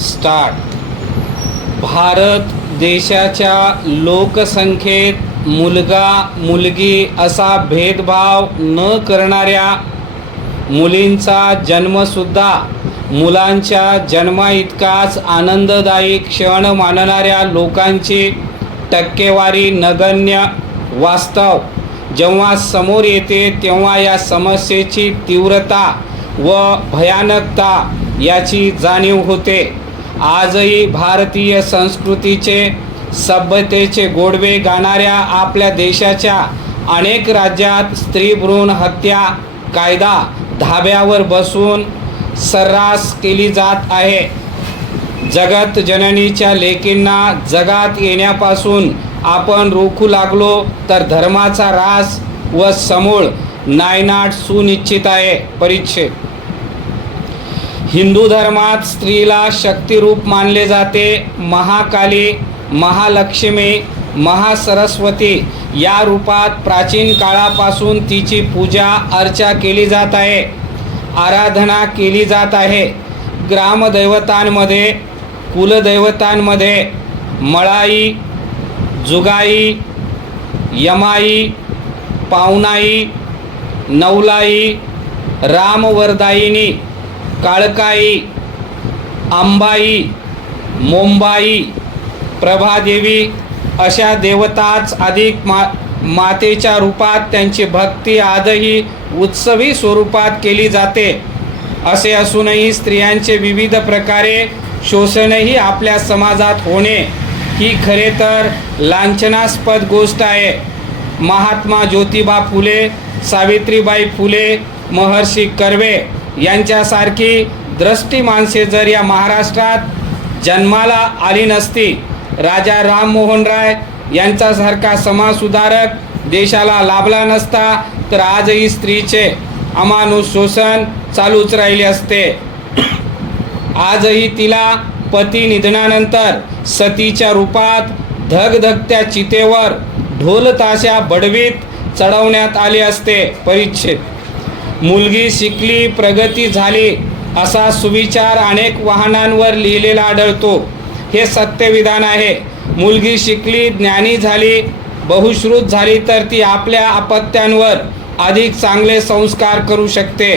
Start. Bharat देशाच्या लोकसंख्येत मुलगा मुलगी असा भेदभाव न करणाऱ्या, मुलींचा जन्मसुद्धा मुलांच्या जन्माइतकाच आनंददायी क्षण मानणाऱ्या लोकांची टक्केवारी नगण्य. वास्तव जेव्हा समोर येते तेव्हा या समस्येची तीव्रता व भयानकता याची जाणीव होते. आजही भारतीय संस्कृतीचे, सभ्यतेचे गोडवे गाणाऱ्या आपल्या देशाच्या अनेक राज्यात स्त्री भ्रूण हत्या कायदा धाब्यावर बसून सर्रास केली जात आहे. जगत जननीच्या लेकींना जगात येण्यापासून आपण रोखू लागलो तर धर्माचा ऱ्हास व समूळ नायनाट सुनिश्चित आहे. परिच्छेद. हिंदू धर्मात स्त्रीला शक्तिरूप मानले जाते. महाकाली, महालक्ष्मी, महासरस्वती या रूपात प्राचीन काळापासून तिची पूजा अर्चा केली जात आहे, आराधना केली जात आहे. ग्रामदैवतांमध्ये, कुलदैवतांमध्ये मळाई, जुगाई, यमाई, पावनाई, नवलाई, रामवरदायिनी, काळकाई, अंबाई, मोंबाई, प्रभादेवी अशा देवताच अधिक मातेच्या रूपात त्यांची भक्ती आजही उत्सवी स्वरूपात केली जाते. असे असूनही स्त्रियांचे विविध प्रकारे शोषणही आपल्या समाजात होणे ही खरे तर लांछनास्पद गोष्ट आहे. महात्मा ज्योतिबा फुले, सावित्रीबाई फुले, महर्षी कर्वे यांच्यासारखी द्रष्टी माणसे जर या महाराष्ट्रात जन्माला आली नसती, राजा राममोहन राय यांच्यासारखा समाजसुधारक देशाला लाभला नसता, तर आजही स्त्रीचे अमानुष शोषण चालूच राहिले असते. आजही तिला पती निधनानंतर सतीच्या रूपात धगधगत्या चितेवर ढोल ताशा बडवीत चढवण्यात आले असते. परिच्छेद. मुलगी शिकली, प्रगती झाली असा सुविचार अनेक वाहनांवर लिहिलेला आढळतो. हे सत्यविधान आहे. मुलगी शिकली, ज्ञानी झाली, बहुश्रुत झाली तर ती आपल्या अपत्यांवर अधिक चांगले संस्कार करू शकते,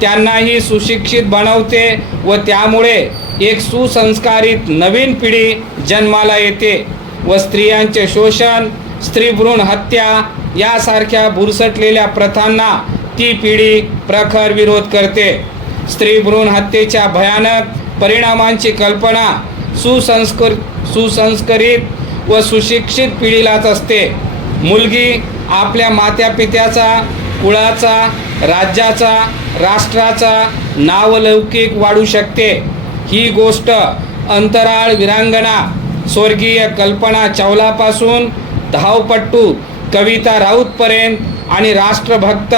त्यांनाही सुशिक्षित बनवते व त्यामुळे एक सुसंस्कारित नवीन पिढी जन्माला येते व स्त्रियांचे शोषण, स्त्रीभ्रूण हत्या यासारख्या बुरसटलेल्या प्रथांना ती पिढी प्रखर विरोध करते. स्त्रीभ्रूण हत्येच्या भयानक परिणामांची कल्पना सुसंस्कृत व सुशिक्षित पिढीलाच असते. मुलगी आपल्या मातापित्याचा, कुळाचा, राज्याचा, राष्ट्राचा नावलौकिक वाढू शकते. ही गोष्ट अंतराळ वीरांगना स्वर्गीय कल्पना चावलापासून धावपट्टू कविता राऊतपर्यंत आणि राष्ट्रभक्त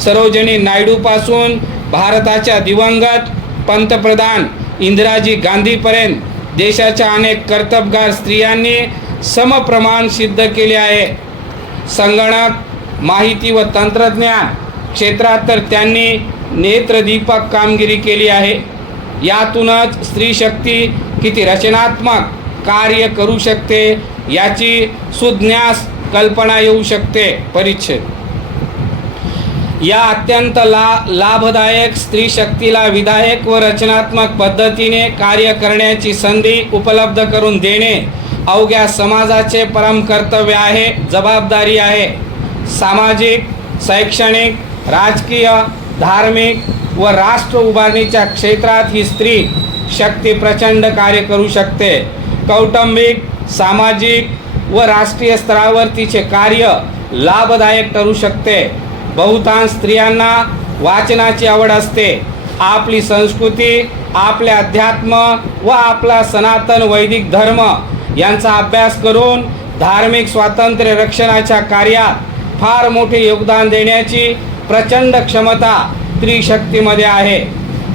सरोजिनी नायडूपासून भारताच्या दिवंगत पंतप्रधान इंदिराजी गांधीपर्यंत देशाच्या अनेक कर्तबगार स्त्रियांनी समप्रमाण सिद्ध केले आहे. संगणक, माहिती व तंत्रज्ञान क्षेत्रात तर त्यांनी नेत्रदीपक कामगिरी केली आहे. यातूनच स्त्री शक्ती किती रचनात्मक कार्य करू शकते याची सुज्ञास कल्पना येऊ शकते. परिच्छेद. या अत्यंत लाभदायक स्त्री शक्तीला विधायक व रचनात्मक पद्धतीने कार्य करण्याची संधी उपलब्ध करून देणे अवघ्या समाजाचे परम कर्तव्य आहे, जबाबदारी आहे. सामाजिक, शैक्षणिक, राजकीय, धार्मिक व राष्ट्र उभारणीच्या क्षेत्रात ही स्त्री शक्ती प्रचंड कार्य करू शकते. कौटुंबिक, सामाजिक व राष्ट्रीय स्तरावर तिचे कार्य लाभदायक ठरू शकते. बहुतांश स्त्रियांना वाचनाची आवड असते. आपली संस्कृती, आपले अध्यात्म व आपला सनातन वैदिक धर्म यांचा अभ्यास करून धार्मिक स्वातंत्र्य रक्षणाच्या कार्यात फार मोठे योगदान देण्याची प्रचंड क्षमता स्त्री शक्तीमध्ये आहे.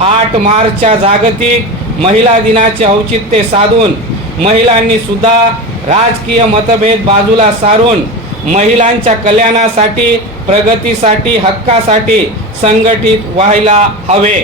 8 मार्चच्या जागतिक महिला दिनाचे औचित्य साधून महिलांनी सुद्धा राजकीय मतभेद बाजूला सारून महिलांच्या कल्याणासाठी, प्रगतीसाठी, हक्कासाठी संघटित व्हायला हवे.